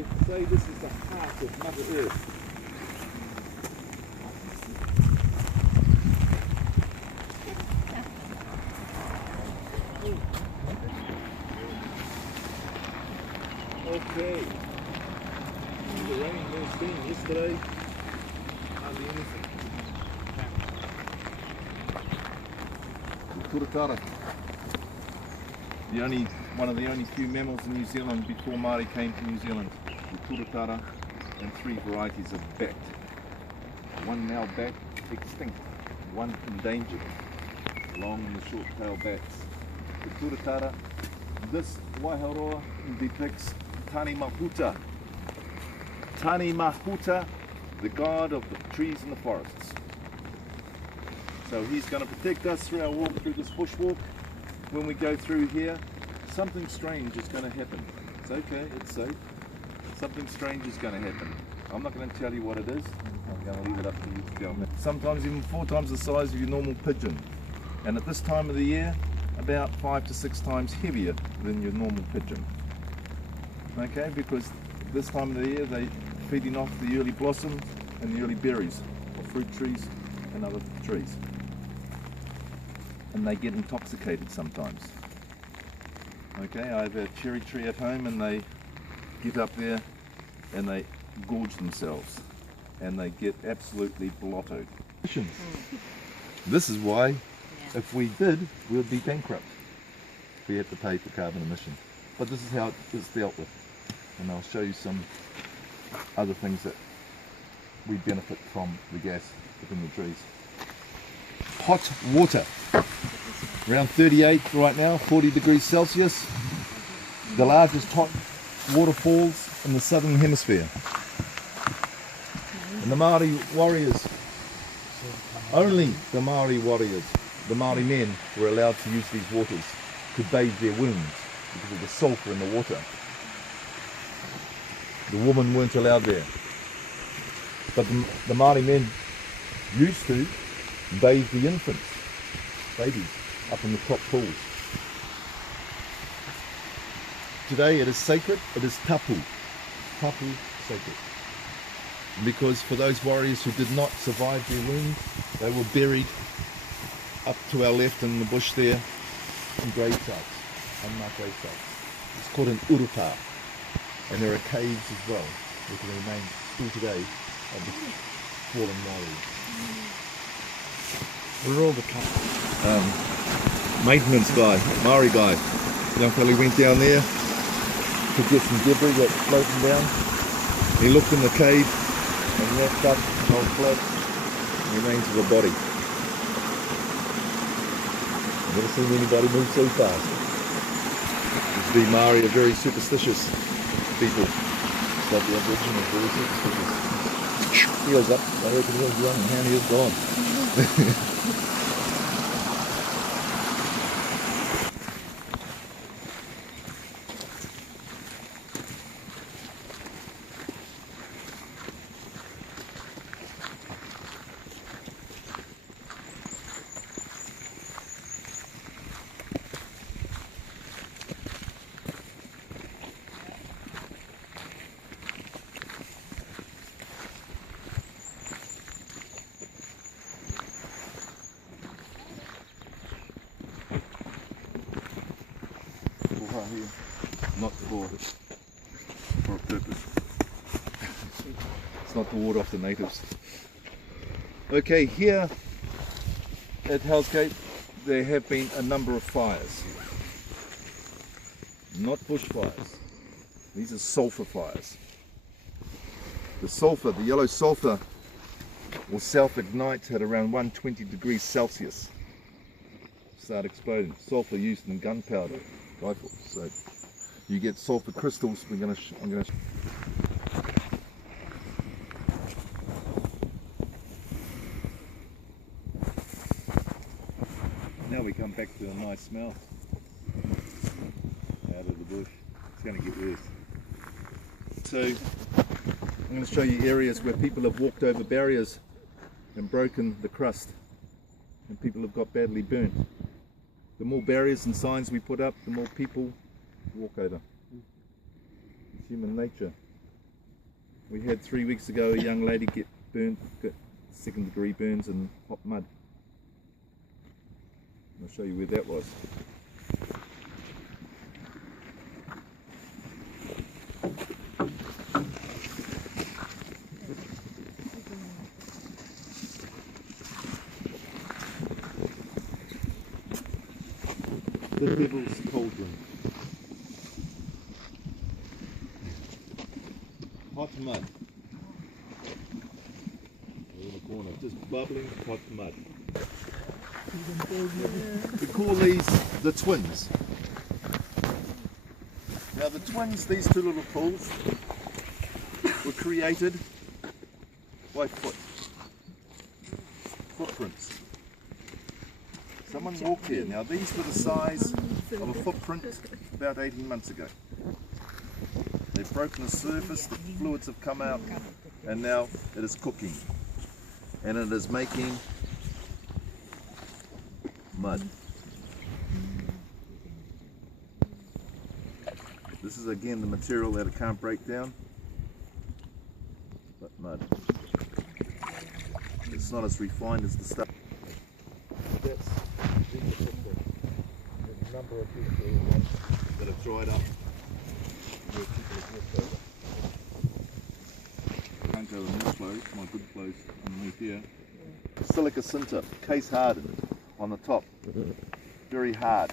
they say this is the heart of Mother Earth. Okay. The rain was seen yesterday. Hardly anything. The turatara. One of the only few mammals in New Zealand before Māori came to New Zealand. The turatara and 3 varieties of bat. One now bat extinct, one endangered. Long and the short tail bats. The turatara, this waiharoa depicts Tani Mahuta. Tani Mahuta, the god of the trees and the forests. So he's going to protect us through our walk through this bushwalk. When we go through here, something strange is going to happen. It's okay, it's safe. Something strange is going to happen. I'm not going to tell you what it is. I'm going to leave it up to you to tell me. Sometimes even 4 times the size of your normal pigeon. And at this time of the year, about 5 to 6 times heavier than your normal pigeon. Okay, because this time of the year they're feeding off the early blossoms and the early berries of fruit trees and other trees. And they get intoxicated sometimes. Okay, I have a cherry tree at home and they get up there and they gorge themselves and they get absolutely blottoed. This is why if we did, we would be bankrupt. We had to pay for carbon emission. But this is how it is dealt with. And I'll show you some other things that we benefit from the gas within the trees. Hot water. Around 38 right now, 40 degrees Celsius. The largest hot waterfalls in the southern hemisphere. And the Māori warriors, only the Māori warriors, the Māori men were allowed to use these waters to bathe their wounds because of the sulphur in the water. The women weren't allowed there. But the Māori men used to bathe the infants, babies, up in the top pools. Today it is sacred, it is tapu. Tapu sacred. Because for those warriors who did not survive their wounds, they were buried up to our left in the bush there in grave sites, unmarked grave sites. It's called an uruta. And there are caves as well, which remain still today of the fallen warriors. We're all the maintenance guy, Maori guy. Young fella went down there to get some debris that's floating down. He looked in the cave and wrapped up an old flag, remains of a body. I've never seen anybody move so fast. The Maori are very superstitious people. It's like the Aboriginals, very superstitious. Heels up, I reckon he'll run and hand he is gone. Here, not for a purpose. It's not to ward off the natives. Okay, here at Hell's Gate there have been a number of fires. Not bushfires. These are sulphur fires. The sulphur, the yellow sulphur, will self-ignite at around 120 degrees Celsius. Start exploding. Sulphur used in gunpowder rifles. So you get sulphur crystals. I'm going to. Now we come back to a nice smell out of the bush. It's going to get worse. So I'm going to show you areas where people have walked over barriers and broken the crust, and people have got badly burnt. The more barriers and signs we put up, the more people walk over. It's human nature. We had 3 weeks ago a young lady get burnt, got 2nd degree burns in hot mud. I'll show you where that was. The Devil's Cauldron. Hot mud. In the corner, just bubbling hot mud. We call these the twins. Now the twins, these two little pools, were created by footprints. Someone walked here. Now these were the size of a footprint about 18 months ago. They've broken the surface, the fluids have come out, and now it is cooking. And it is making mud. This is again the material that it can't break down, but mud. It's not as refined as the stuff. That's a number of people that have dried up where people have walked over. Can't go in this clothes, my good clothes underneath here. Silica sinter, case hardened on the top, very hard.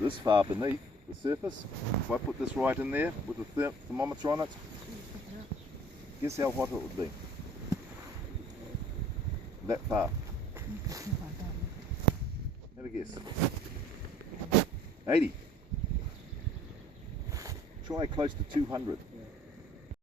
This far beneath the surface, if I put this right in there with a thermometer on it, guess how hot it would be? That far. Have a guess. 80. Try close to 200.